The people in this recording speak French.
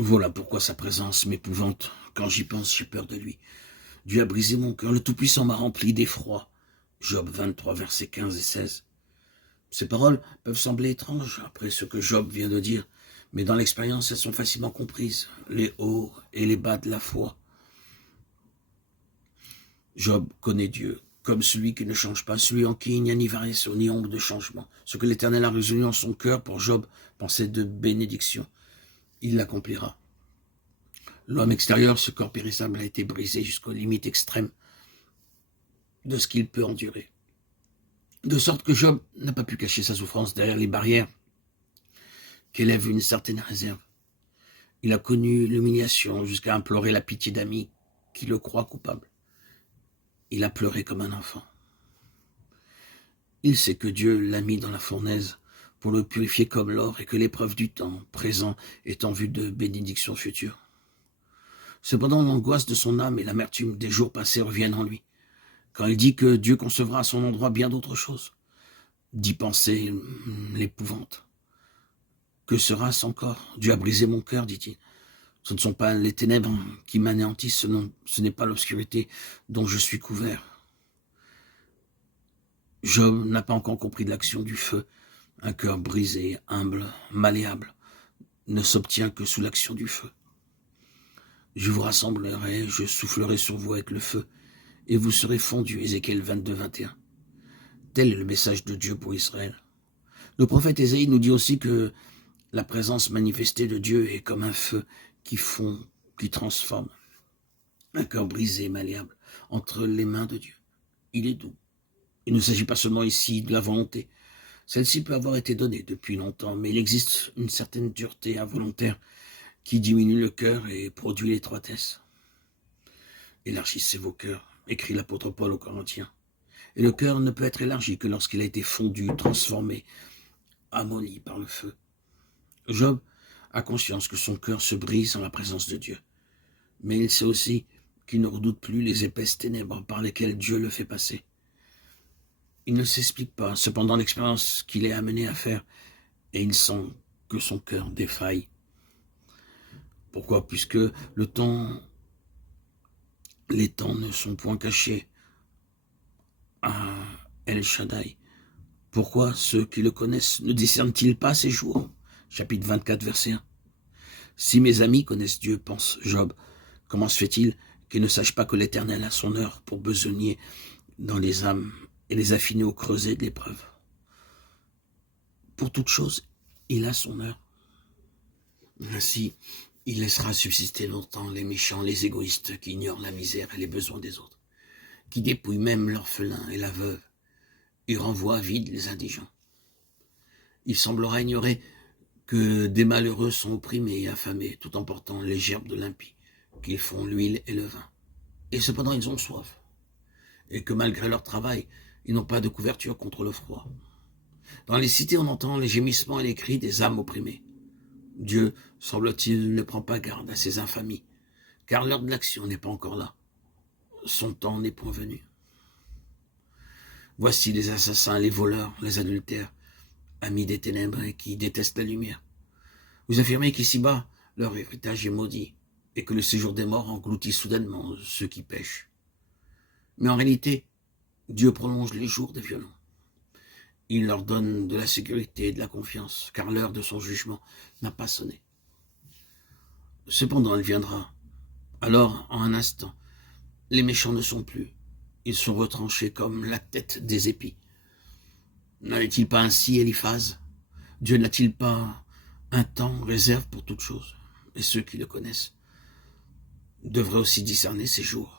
Voilà pourquoi sa présence m'épouvante. Quand j'y pense, j'ai peur de lui. Dieu a brisé mon cœur, le Tout-Puissant m'a rempli d'effroi. Job 23, versets 15 et 16. Ces paroles peuvent sembler étranges après ce que Job vient de dire, mais dans l'expérience, elles sont facilement comprises, les hauts et les bas de la foi. Job connaît Dieu comme celui qui ne change pas, celui en qui il n'y a ni variation ni ombre de changement. Ce que l'Éternel a résolu en son cœur pour Job, pensée de bénédiction, il l'accomplira. L'homme extérieur, ce corps périssable, a été brisé jusqu'aux limites extrêmes de ce qu'il peut endurer. De sorte que Job n'a pas pu cacher sa souffrance derrière les barrières qu'élève une certaine réserve. Il a connu l'humiliation jusqu'à implorer la pitié d'amis qui le croient coupable. Il a pleuré comme un enfant. Il sait que Dieu l'a mis dans la fournaise pour le purifier comme l'or et que l'épreuve du temps présent est en vue de bénédictions futures. Cependant, l'angoisse de son âme et l'amertume des jours passés reviennent en lui, quand il dit que Dieu concevra à son endroit bien d'autres choses. D'y penser l'épouvante. Que sera-ce encore? Dieu a brisé mon cœur, dit-il. Ce ne sont pas les ténèbres qui m'anéantissent, ce n'est pas l'obscurité dont je suis couvert. Job n'a pas encore compris de l'action du feu. Un cœur brisé, humble, malléable, ne s'obtient que sous l'action du feu. Je vous rassemblerai, je soufflerai sur vous avec le feu, et vous serez fondus. Ézéchiel 22, 21. Tel est le message de Dieu pour Israël. Le prophète Ésaïe nous dit aussi que la présence manifestée de Dieu est comme un feu qui fond, qui transforme. Un cœur brisé et malléable entre les mains de Dieu. Il est doux. Il ne s'agit pas seulement ici de la volonté. Celle-ci peut avoir été donnée depuis longtemps, mais il existe une certaine dureté involontaire qui diminue le cœur et produit l'étroitesse. Élargissez vos cœurs, écrit l'apôtre Paul aux Corinthiens. Et le cœur ne peut être élargi que lorsqu'il a été fondu, transformé, amolli par le feu. Job a conscience que son cœur se brise en la présence de Dieu. Mais il sait aussi qu'il ne redoute plus les épaisses ténèbres par lesquelles Dieu le fait passer. Il ne s'explique pas, cependant, l'expérience qu'il est amené à faire, et il sent que son cœur défaille. Pourquoi? Puisque les temps ne sont point cachés à El Shaddai. Pourquoi ceux qui le connaissent ne discernent-ils pas ses jours? Chapitre 24, verset 1. Si mes amis connaissent Dieu, pense Job, comment se fait-il qu'ils ne sachent pas que l'Éternel a son heure pour besogner dans les âmes et les affiner au creuset de l'épreuve? Pour toute chose, il a son heure. Ainsi, il laissera subsister longtemps les méchants, les égoïstes qui ignorent la misère et les besoins des autres, qui dépouillent même l'orphelin et la veuve, et renvoient à vide les indigents. Il semblera ignorer que des malheureux sont opprimés et affamés, tout en portant les gerbes de l'impie, qu'ils font l'huile et le vin. Et cependant, ils ont soif, et que malgré leur travail, ils n'ont pas de couverture contre le froid. Dans les cités, on entend les gémissements et les cris des âmes opprimées. Dieu, semble-t-il, ne prend pas garde à ces infamies, car l'heure de l'action n'est pas encore là. Son temps n'est point venu. Voici les assassins, les voleurs, les adultères, amis des ténèbres et qui détestent la lumière. Vous affirmez qu'ici-bas, leur héritage est maudit, et que le séjour des morts engloutit soudainement ceux qui pêchent. Mais en réalité, Dieu prolonge les jours des violents. Il leur donne de la sécurité et de la confiance, car l'heure de son jugement n'a pas sonné. Cependant, elle viendra. Alors, en un instant, les méchants ne sont plus. Ils sont retranchés comme la tête des épis. N'en est-il pas ainsi, Eliphaz? Dieu n'a-t-il pas un temps réserve pour toute chose? Et ceux qui le connaissent devraient aussi discerner ses jours.